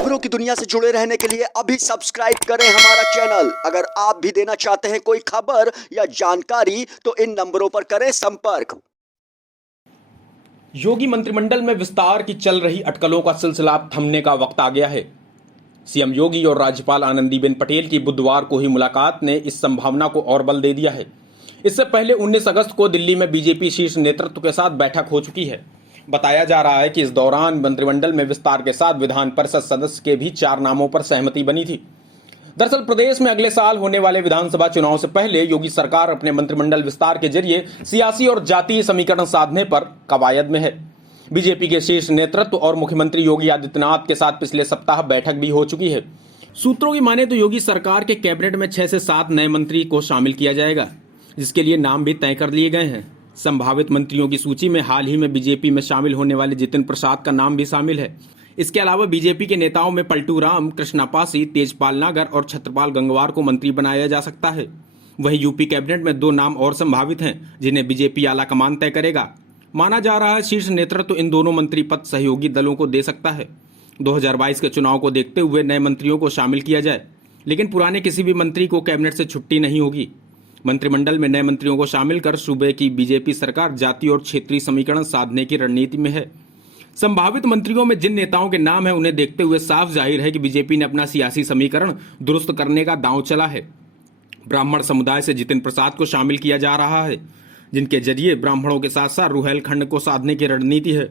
खबरों की दुनिया से जुड़े रहने के लिए अभी सब्सक्राइब करें हमारा चैनल। अगर आप भी देना चाहते हैं कोई खबर या जानकारी तो इन नंबरों पर करें संपर्क। योगी मंत्रिमंडल में विस्तार की चल रही अटकलों का सिलसिला थमने का वक्त आ गया है। सीएम योगी और राज्यपाल आनंदीबेन पटेल की बुधवार को ही मुलाकात ने इस संभावना को और बल दे दिया है। इससे पहले 19 अगस्त को दिल्ली में बीजेपी शीर्ष नेतृत्व के साथ बैठक हो चुकी है। बताया जा रहा है कि इस दौरान मंत्रिमंडल में विस्तार के साथ विधान परिषद सदस्य के भी 4 नामों पर सहमति बनी थी। दरअसल प्रदेश में अगले साल होने वाले विधानसभा चुनाव से पहले योगी सरकार अपने मंत्रिमंडल विस्तार के जरिए सियासी और जातीय समीकरण साधने पर कवायद में है। बीजेपी के शीर्ष नेतृत्व और मुख्यमंत्री योगी आदित्यनाथ के साथ पिछले सप्ताह बैठक भी हो चुकी है। सूत्रों की माने तो योगी सरकार के कैबिनेट में 6 से 7 नए मंत्री को शामिल किया जाएगा, जिसके लिए नाम भी तय कर लिए गए हैं। संभावित मंत्रियों की सूची में हाल ही में बीजेपी में शामिल होने वाले जितिन प्रसाद का नाम भी शामिल है। इसके अलावा बीजेपी के नेताओं में पलटू राम, कृष्णा पासी, तेजपाल नागर और छत्रपाल गंगवार को मंत्री बनाया जा सकता है। वहीं यूपी कैबिनेट में 2 नाम और संभावित हैं, जिन्हें बीजेपी आलाकमान तय करेगा। माना जा रहा है शीर्ष नेतृत्व इन दोनों मंत्री पद सहयोगी दलों को दे सकता है। 2022 के चुनाव को देखते हुए नए मंत्रियों को शामिल किया जाए, लेकिन पुराने किसी भी मंत्री को कैबिनेट से छुट्टी नहीं होगी। मंत्रिमंडल में नए मंत्रियों को शामिल कर सूबे की बीजेपी सरकार जातीय और क्षेत्रीय समीकरण साधने की रणनीति में है। संभावित मंत्रियों में जिन नेताओं के नाम है उन्हें देखते हुए साफ जाहिर है कि बीजेपी ने अपना सियासी समीकरण दुरुस्त करने का दांव चला है। ब्राह्मण समुदाय से जितिन प्रसाद को शामिल किया जा रहा है, जिनके जरिए ब्राह्मणों के साथ साथ रुहेलखंड को साधने की रणनीति है।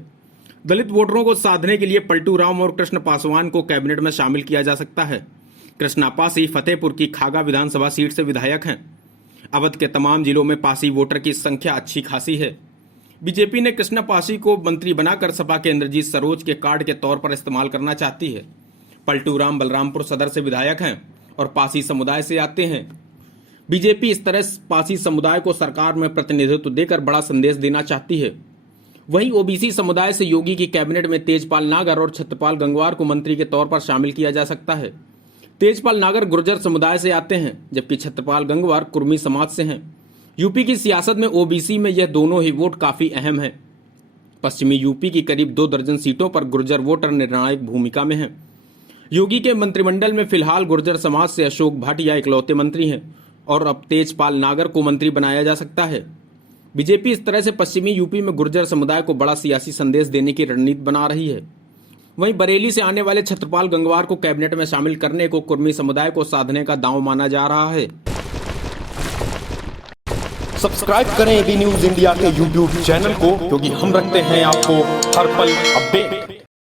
दलित वोटरों को साधने के लिए पलटू राम और कृष्ण पासवान को कैबिनेट में शामिल किया जा सकता है। कृष्णा पासी फतेहपुर की खागा विधानसभा सीट से विधायक हैं। अवध के तमाम जिलों में पासी वोटर की संख्या अच्छी खासी है। बीजेपी ने कृष्णा पासी को मंत्री बनाकर सपा के इंद्रजीत सरोज के कार्ड के तौर पर इस्तेमाल करना चाहती है। पलटू राम बलरामपुर सदर से विधायक हैं और पासी समुदाय से आते हैं। बीजेपी इस तरह पासी समुदाय को सरकार में प्रतिनिधित्व देकर बड़ा संदेश देना चाहती है। वहीं ओबीसी समुदाय से योगी की कैबिनेट में तेजपाल नागर और छत्रपाल गंगवार को मंत्री के तौर पर शामिल किया जा सकता है। तेजपाल नागर गुर्जर समुदाय से आते हैं, जबकि छत्रपाल गंगवार कुर्मी समाज से हैं। यूपी की सियासत में ओबीसी में यह दोनों ही वोट काफी अहम है। पश्चिमी यूपी की करीब 2 दर्जन सीटों पर गुर्जर वोटर निर्णायक भूमिका में हैं। योगी के मंत्रिमंडल में फिलहाल गुर्जर समाज से अशोक भाटिया इकलौते मंत्री हैं और अब तेजपाल नागर को मंत्री बनाया जा सकता है। बीजेपी इस तरह से पश्चिमी यूपी में गुर्जर समुदाय को बड़ा सियासी संदेश देने की रणनीति बना रही है। वहीं बरेली से आने वाले छत्रपाल गंगवार को कैबिनेट में शामिल करने को कुर्मी समुदाय को साधने का दांव माना जा रहा है। सब्सक्राइब करें एबी न्यूज इंडिया के यूट्यूब चैनल को, क्योंकि हम रखते हैं आपको हर पल अपडेट।